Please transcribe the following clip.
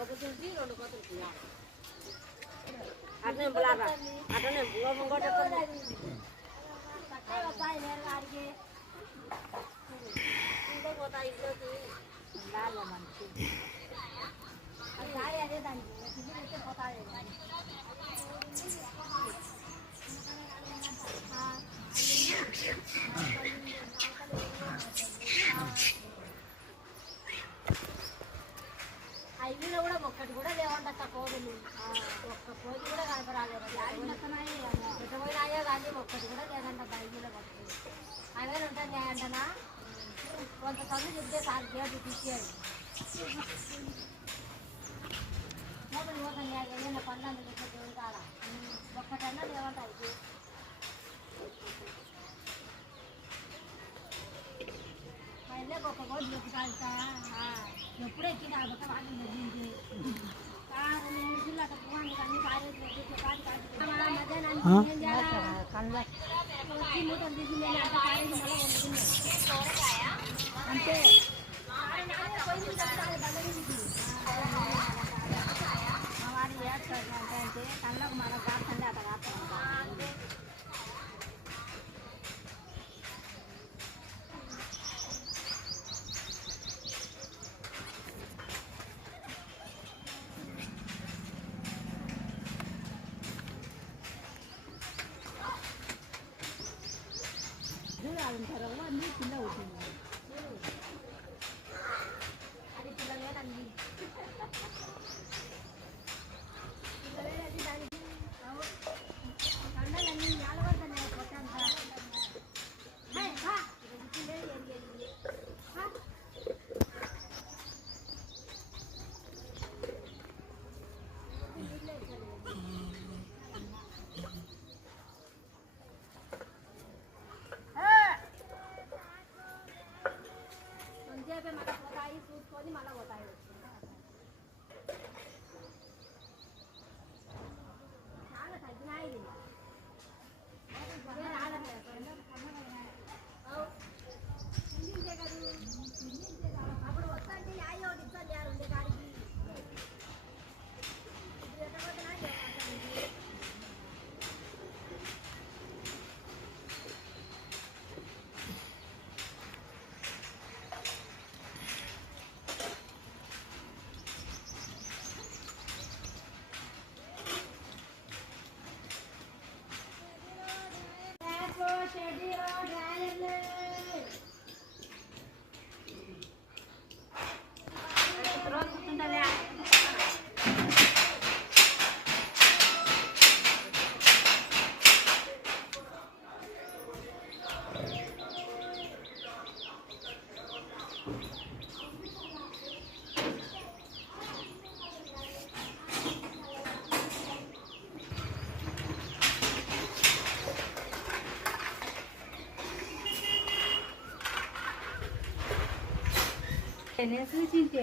ఒక తులసి 2 కోతులు అట్నే బలారా అట్నే ఇంకోటి ఇంకో పోతా ఇంట్లోకి అదే దానికి పోతాయి ఐదులో కూడా ఒక్కటి కూడా లేవంట కోదులు ఒక్క కోది కూడా కనపరాలేదు పెట్టబోయినాయో కానీ ఒక్కటి కూడా లేదంట ఐదులో పట్టుకుని అవే ఉంటాయి అంటనా కొంత తల్లి చెప్తే సార్ గేటు తీసేయాలి మోదలు పోతాను ఏదైనా పండుగ దేవుడు కాడ ఒక్కటన్నా లేవంట అయితే మా ఇల్లే ఒక్క కోది చెప్పుతా ఎప్పుడే ఎక్కింది ఆ పక్క వాటి మధ్యింది మధ్యాహ్నానికి ఏం చేయాలి మూటలు తీసింది అంతే మా వాడిని చేస్తాడు అంటే కళ్ళకు మనం కాస్తండి అట్లా కాస్తాం అంటారు అన్నీ పిల్ల అవుతుంది అది పిల్లలేదండి పిల్లలేదండి దానికి కండలన్నీ నిలబడుతున్నాయి కొట్టంతా మళ్ళీ పోతాయి చూసుకొని మళ్ళీ పోతాయి చాలా తగ్గినాయి అప్పుడు వస్తాంటే యాయో ఇబ్బంది యారు ఉండే కాడికి ఇప్పుడు ఎట్టబోతున్నా నేను చూసింటే